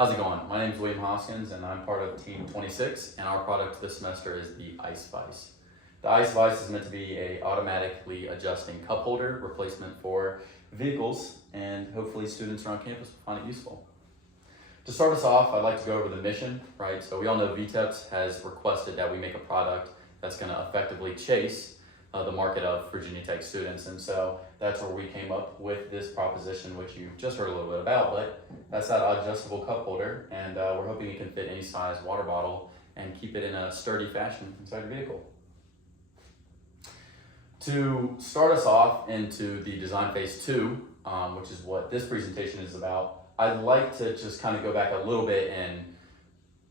How's it going? My name is William Hoskins and I'm part of Team 26, and our product this semester is the Ice Vice. The Ice Vice is meant to be a automatically adjusting cup holder replacement for vehicles, and hopefully students around campus will find it useful. To start us off, I'd like to go over the mission, right? So we all know VTEPS has requested that we make a product that's going to effectively chase the market of Virginia Tech students, and so that's where we came up with this proposition, which you just heard a little bit about, but that's that adjustable cup holder, and we're hoping it can fit any size water bottle and keep it in a sturdy fashion inside your vehicle. To start us off into the design phase 2, which is what this presentation is about, I'd like to just kind of go back a little bit and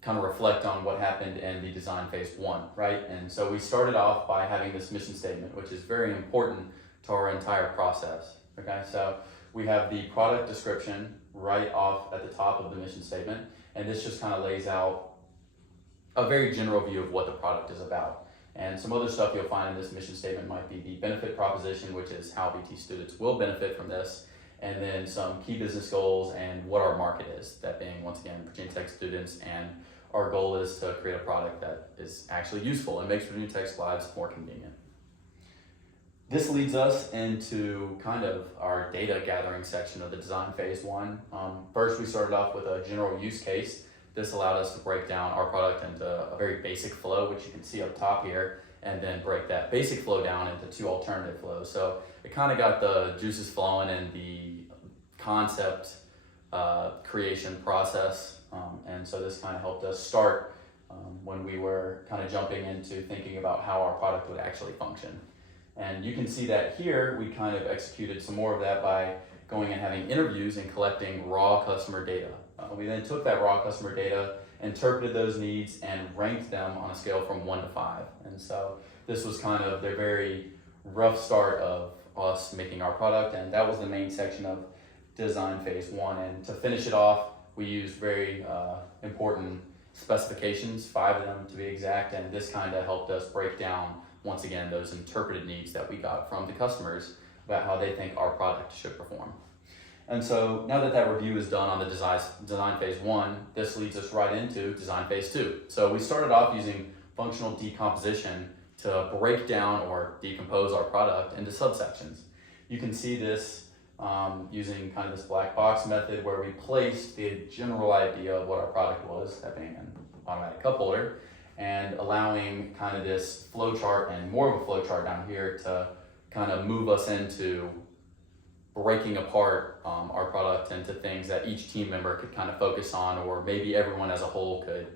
kind of reflect on what happened in the design phase 1, right? And so we started off by having this mission statement, which is very important to our entire process, okay? So we have the product description right off at the top of the mission statement, and this just kind of lays out a very general view of what the product is about. And some other stuff you'll find in this mission statement might be the benefit proposition, which is how VT students will benefit from this, and then some key business goals and what our market is, that being, once again, Virginia Tech students, and our goal is to create a product that is actually useful and makes Virginia Tech's lives more convenient. This leads us into kind of our data gathering section of the design phase 1. First, we started off with a general use case. This allowed us to break down our product into a very basic flow, which you can see up top here, and then break that basic flow down into 2 alternative flows. So it kind of got the juices flowing in the concept creation process. And so this kind of helped us start when we were kind of jumping into thinking about how our product would actually function. And you can see that here we kind of executed some more of that by going and having interviews and collecting raw customer data. We then took that raw customer data, interpreted those needs, and ranked them on a scale from 1 to 5. And so this was kind of the very rough start of us making our product, and that was the main section of design phase 1. And to finish it off, we used very important specifications, 5 of them to be exact, and this kind of helped us break down, once again, those interpreted needs that we got from the customers about how they think our product should perform. And so now that that review is done on the design phase 1, this leads us right into design phase 2. So we started off using functional decomposition to break down or decompose our product into subsections. You can see this using kind of this black box method where we placed the general idea of what our product was, that being an automatic cup holder, and allowing kind of this flow chart and more of a flow chart down here to kind of move us into breaking apart our product into things that each team member could kind of focus on, or maybe everyone as a whole could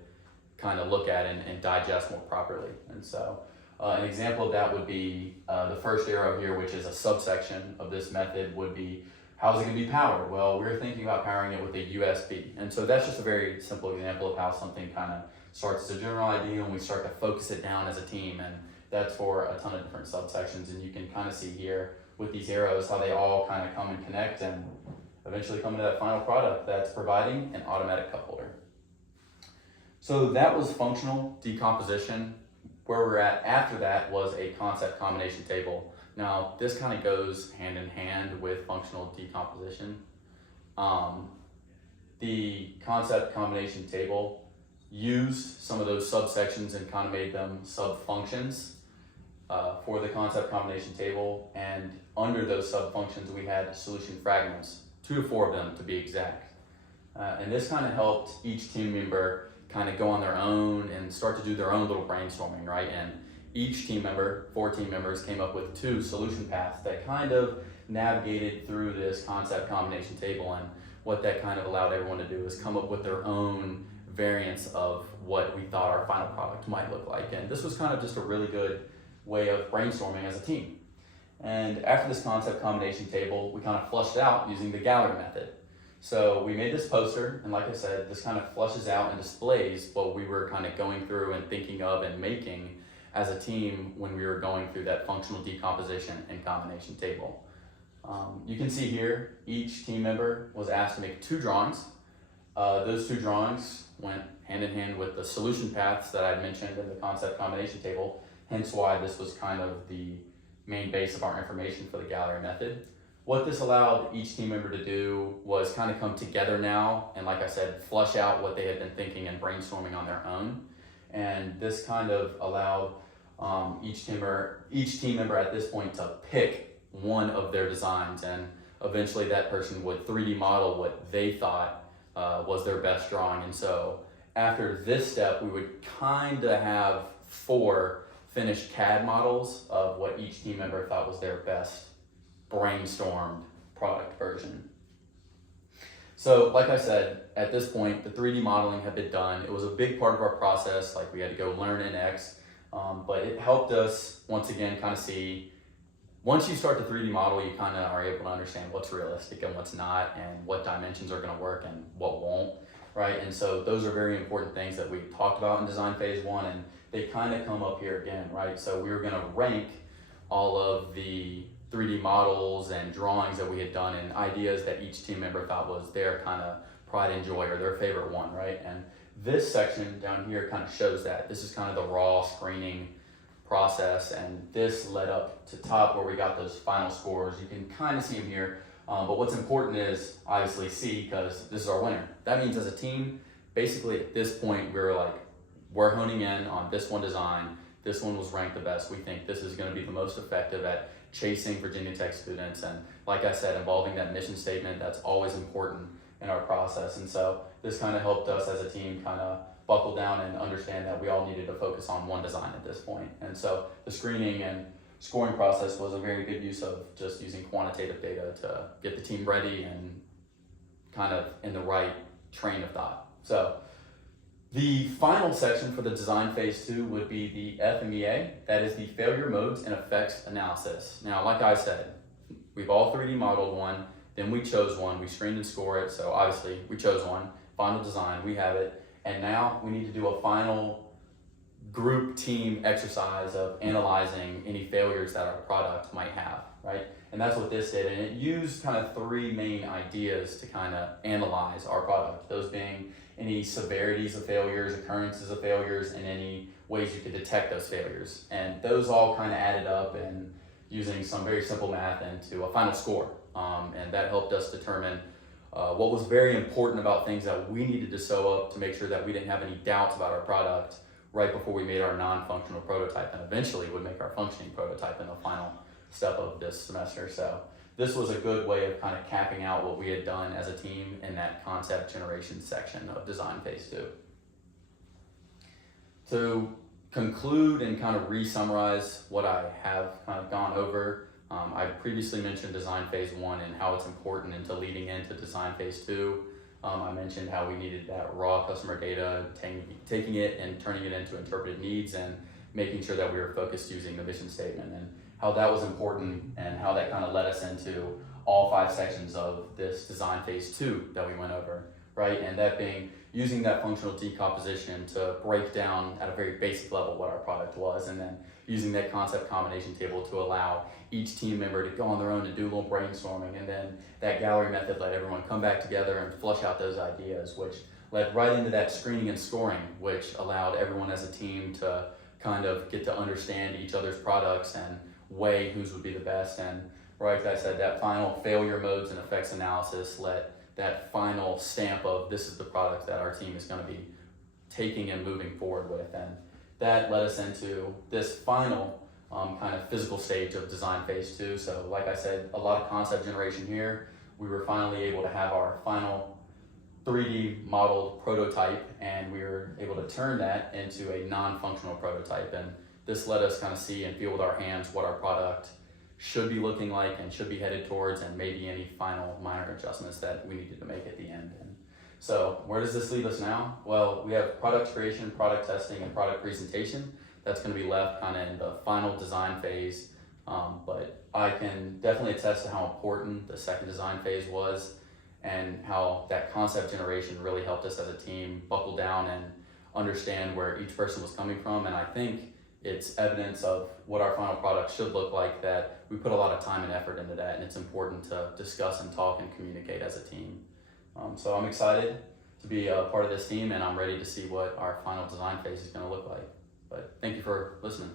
kind of look at and digest more properly. And so an example of that would be the first arrow here, which is a subsection of this method, would be, how's it going to be powered? Well, we're thinking about powering it with a USB. And so that's just a very simple example of how something kind of starts as a general idea and we start to focus it down as a team. And that's for a ton of different subsections. And you can kind of see here with these arrows how they all kind of come and connect and eventually come into that final product that's providing an automatic cup holder. So that was functional decomposition. Where we're at after that was a concept combination table. Now this kind of goes hand in hand with functional decomposition. The concept combination table used some of those subsections and kind of made them sub-functions for the concept combination table, and under those sub-functions we had solution fragments, 2 to 4 of them to be exact. And this kind of helped each team member kind of go on their own and start to do their own little brainstorming, right? And each team member, 4 team members, came up with 2 solution paths that kind of navigated through this concept combination table. And what that kind of allowed everyone to do is come up with their own variants of what we thought our final product might look like. And this was kind of just a really good way of brainstorming as a team. And after this concept combination table, we kind of flushed out using the gallery method. So we made this poster, and like I said, this kind of flushes out and displays what we were kind of going through and thinking of and making as a team when we were going through that functional decomposition and combination table. You can see here, each team member was asked to make 2 drawings. Those 2 drawings went hand in hand with the solution paths that I mentioned in the concept combination table, hence why this was kind of the main base of our information for the gallery method. what this allowed each team member to do was kind of come together now and, like I said, flush out what they had been thinking and brainstorming on their own. And this kind of allowed each team member at this point to pick one of their designs, and eventually that person would 3D model what they thought was their best drawing. And so after this step, we would kind of have 4 finished CAD models of what each team member thought was their best brainstormed product version. So like I said, at this point, the 3D modeling had been done. It was a big part of our process. Like, we had to go learn NX, but it helped us once again kind of see, once you start the 3D model, you kind of are able to understand what's realistic and what's not, and what dimensions are going to work and what won't, right? And so those are very important things that we talked about in design phase 1, and they kind of come up here again, right? So we were going to rank all of the 3D models and drawings that we had done and ideas that each team member thought was their kind of pride and joy or their favorite one, right? And this section down here kind of shows that. This is kind of the raw screening process, and this led up to top where we got those final scores. You can kind of see them here, but what's important is obviously C, because this is our winner. That means as a team, basically at this point, we're honing in on this one design. This one was ranked the best. We think this is going to be the most effective at chasing Virginia Tech students, and like I said, involving that mission statement, that's always important in our process. And so this kind of helped us as a team kind of buckle down and understand that we all needed to focus on one design at this point. And so the screening and scoring process was a very good use of just using quantitative data to get the team ready and kind of in the right train of thought. So the final section for the design phase 2 would be the FMEA. That is the failure modes and effects analysis. Now, like I said, we've all 3D modeled one, then we chose one, we screened and scored it. So obviously we chose one, final design, we have it. And now we need to do a final group team exercise of analyzing any failures that our product might have, right? And that's what this did. And it used kind of 3 main ideas to kind of analyze our product. Those being any severities of failures, occurrences of failures, and any ways you could detect those failures. And those all kind of added up and using some very simple math into a final score. And that helped us determine what was very important about things that we needed to sew up to make sure that we didn't have any doubts about our product right before we made our non-functional prototype, and eventually would make our functioning prototype in the final step of this semester. So this was a good way of kind of capping out what we had done as a team in that concept generation section of design phase 2. To conclude and kind of re-summarize what I have kind of gone over, I previously mentioned design phase 1 and how it's important into leading into design phase 2. I mentioned how we needed that raw customer data, taking it and turning it into interpreted needs, and making sure that we were focused using the mission statement, and how that was important, and how that kind of led us into all 5 sections of this design phase 2 that we went over, right? And that being using that functional decomposition to break down at a very basic level what our product was, and then using that concept combination table to allow each team member to go on their own and do a little brainstorming, and then that gallery method let everyone come back together and flush out those ideas, which led right into that screening and scoring, which allowed everyone as a team to kind of get to understand each other's products and weigh whose would be the best. And like I said, that final failure modes and effects analysis let that final stamp of this is the product that our team is going to be taking and moving forward with. And that led us into this final kind of physical stage of design phase 2. So like I said, a lot of concept generation here. We were finally able to have our final 3D modeled prototype, and we were able to turn that into a non-functional prototype. And this let us kind of see and feel with our hands what our product should be looking like and should be headed towards, and maybe any final minor adjustments that we needed to make at the end. And so where does this leave us now? Well, we have product creation, product testing, and product presentation. That's going to be left kind of in the final design phase. But I can definitely attest to how important the second design phase was, and how that concept generation really helped us as a team buckle down and understand where each person was coming from. And I think it's evidence of what our final product should look like, that we put a lot of time and effort into that, and it's important to discuss and talk and communicate as a team. So I'm excited to be a part of this team, and I'm ready to see what our final design phase is going to look like. But thank you for listening.